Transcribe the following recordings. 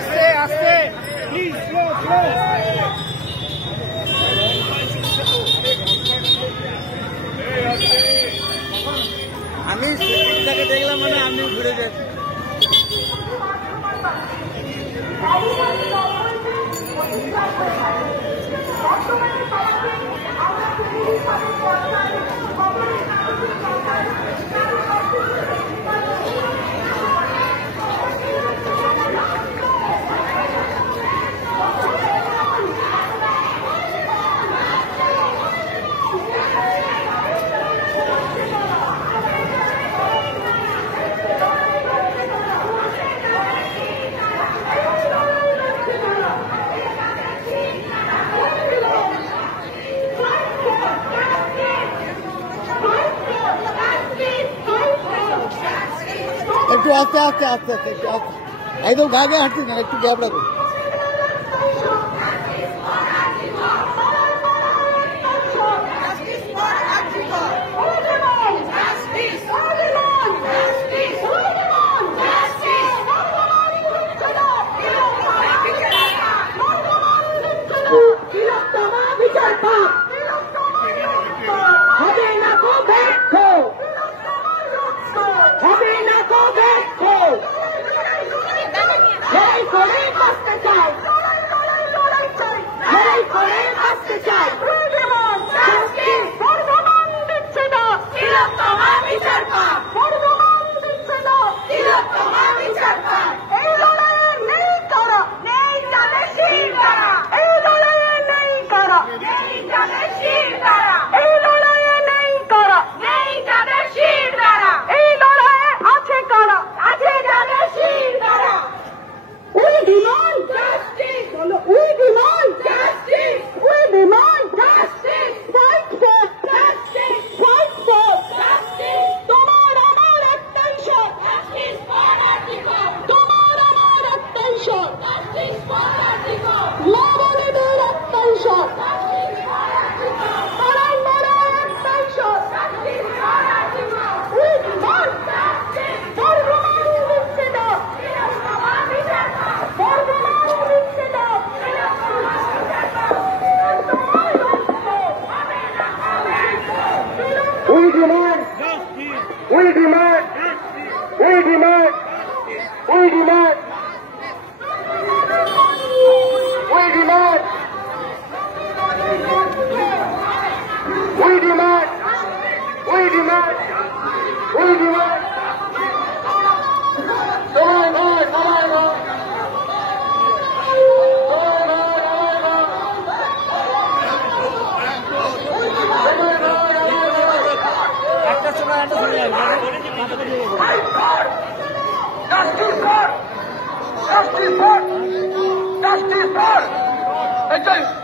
আস্তে আস্তে please slow slow. আমি সিটটাকে দেখলাম মানে আমি ঘুরে যাচ্ছি। একটু আস্তে আস্তে আস্তে আস্তে একটু আস্তে, একদম গাগে হাঁটছি না, একটু গ্যাপ রাখুন।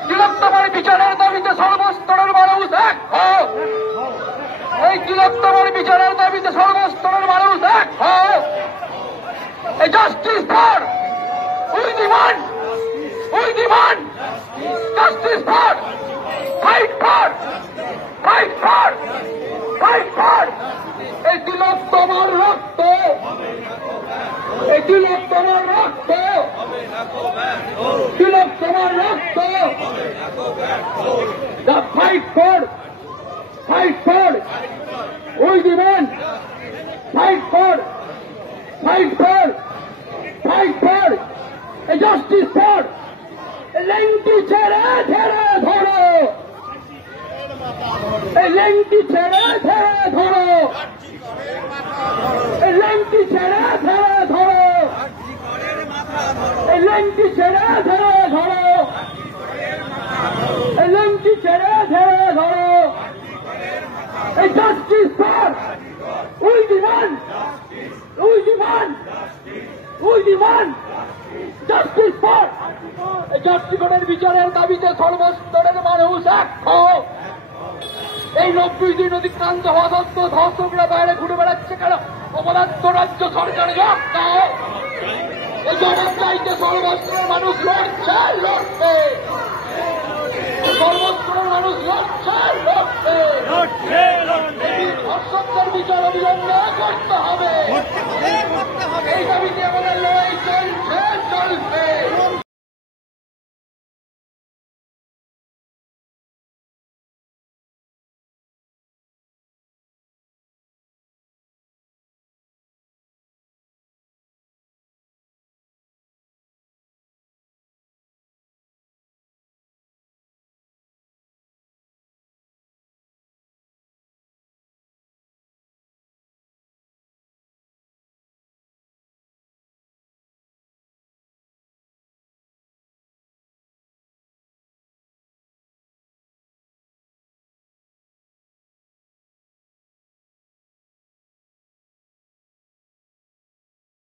তিলোত্তমার বিচারের দাবিতে সর্বস্তরের মানুষ এক হও। এই তিলোত্তমার বিচারের দাবিতে সর্বস্তরের মানুষ এক হও। এই justice for we demand justice for fight for এই তিলোত্তমার রক্ত, এই তিলোত্তমার রক্ত, তিলোত্তমার রক্ত। The fight for we demand, fight for a justice for লেংটি ছেড়ে ধরে ধরো, লেংটি ছেড়ে ধরে ধরো, লেংটি ছেড়ে ধরে ধরো, লেংটি ছেড়ে ধরে ধরো, লেংটি ছেড়ে ধরে ধরো। এই justice for we demand justice for জাস্টিসের বিচারের দাবিতে সর্বস্তরের মানুষ এক হও। এই 90 দিন অতিক্রান্ত হওয়া সত্ত্বেও ধর্ষকরা বাইরে ঘুরে বেড়াচ্ছে কেন? অপরাধ রাজ্য সরকার জবাব দাও। এই জবাব চাইতে সর্বস্তরের মানুষ লড়ছে, সর্বস্তরের মানুষ লড়ছে। ধর্ষকদের বিচার অবিলম্বে করতে হবে।